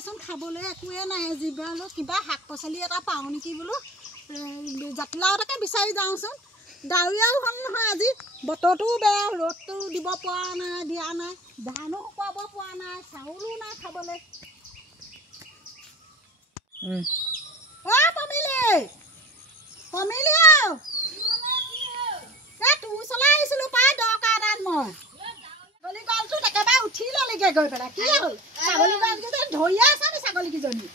দেচোন খাবলৈ একোৱে নাই জিবালো কিবা শাক পাচলি এটা পাওঁ নেকি বোলো জাতিলাও এটাকে বিচাৰি যাওঁচোন ডাৱৰীয়াও হ'ল নহয় আজি বতৰটোও বেয়া ৰ'দটো দিব পৰা নাই দিয়া নাই ধানো শুকুৱাব পৰা নাই চাউলো নাই খাবলৈ পমিলি পমিলি তোৰ চলাই আহিছিলোঁ পাই দৰকাৰ এটাত মই ছাগলী গলটো একেবাৰে উঠি ললিগে গৈ পেলাই কি হ'ল ছাগলী গলকেইজনী ধৰিয়ে আছে নি ছাগলীকেইজনী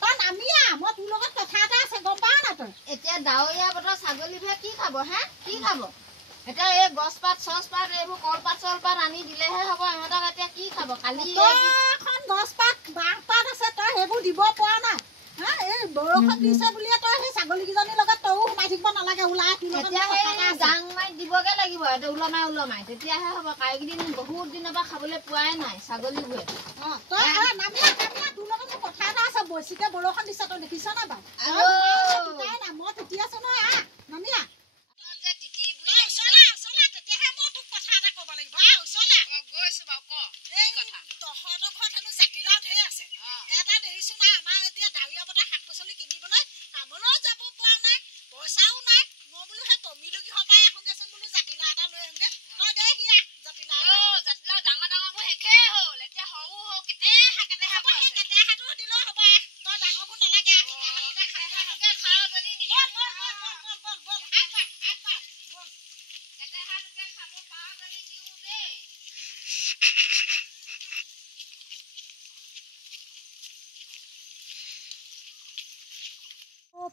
তই নামিয়া মই তোৰ লগত কথা এটা আছে গম পাৱ না তই এতিয়া ডাৱৰীয়া বতৰ ছাগলীবোৰে কি খাব হে কি খাব এতিয়া এই গছপাত চছপাত এইবোৰ কলপাত চলপাত আনি দিলেহে হ'ব ইহঁতক এতিয়া কি খাব কালি এখন গছপাত বাঁহপাত আছে তই সেইবোৰ দিব পৰা নাই হা এই বৰষুণ দিছে বুলিয়ে তই সেই ছাগলীকেইজনীৰ লগত তইও সোমাই থাকিব নালাগে ওলাই এতিয়া সেই জাং মাৰি দিবগে লাগিব এতিয়া ওলমাই তেতিয়াহে হ'ব কাইকেইদিন বহুত দিনৰ পৰা খাবলৈ পোৱাই নাই ছাগলীবোৰে তই নামিয়া তোৰ লগত কথা এটা আছে বেছিকে বৰষুণ দিছে তই দেখিছ নাই বাৰু মই তিতি আছো নহয় নামিয়া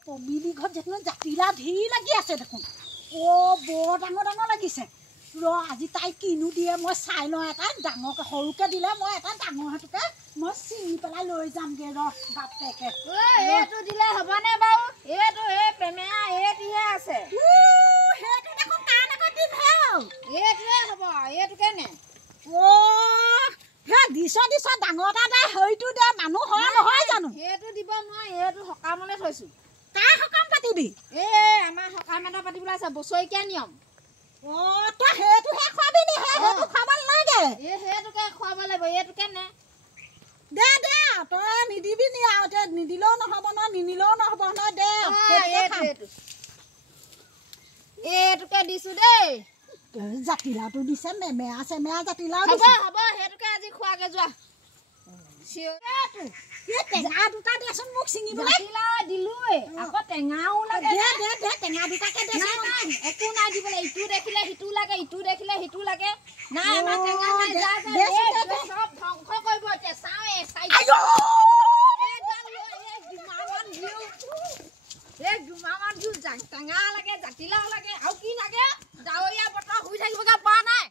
পমিলি ঘৰত যেন জাতিলা ধেৰ লাগি আছে দেখোন বৰ ডাঙৰ লাগিছে আজি তাই কিনো দিয়ে মই চাই লওঁ এটা ডাঙৰকে সৰুকে দিলে মই এটা ডাঙৰ হাতকে মই চিঙি পেলাই লৈ যামগে বাপেকে এইটো দিলে হ'বনে বাৰু এইটো এই পেমেয়া এইটোহে আছে সেইটো দেখোন কাণ আগত দিম এইটোৱে হ'ব এইটোকে নে দিছ ডাঙৰ এটা দে সেইটো দে মানুহ হয় নহয় জানো সেইটো দিব নোৱাৰি এইটো সকামলৈ থৈছো কাৰ সকাম পাতিবি আমাৰ সকাম এটা পাতিবলৈ আছে বছৰেকীয়া নিয়ম তই সেইটোহে খুৱাবি নি সেইটো খুৱাব নালাগে সেইটোকে খুৱাব লাগিব এইটোকে নে দে তই নিদিবি নি আৰু এতিয়া নিদিলেও নহ'ব ন নিনিলেও নহ'ব ন দে এইটোকে দিছো দেই জাতিলাওটো দিছে মেমেয়া চেমেয়া জাতিলাও হ'ব সেইটোকে আজি খোৱাগে যোৱা টেঙা দুটা দেচোন মোক ছিঙিবলৈ দিলোৱে আকৌ টেঙাও লাগে দে টেঙা দুটাকে দে একো নাই দিবলৈ ইটো দেখিলে সিটো লাগে ইটো দেখিলে সিটো লাগে নাই আমাৰ টেঙা নাই চব ধ্বংস কৰিব এতিয়া চাওঁৱে টেঙা লাগে জাতিলাও লাগে আৰু কি লাগে ডাৱৰীয়া বতৰ শুই থাকিবগে পৰা নাই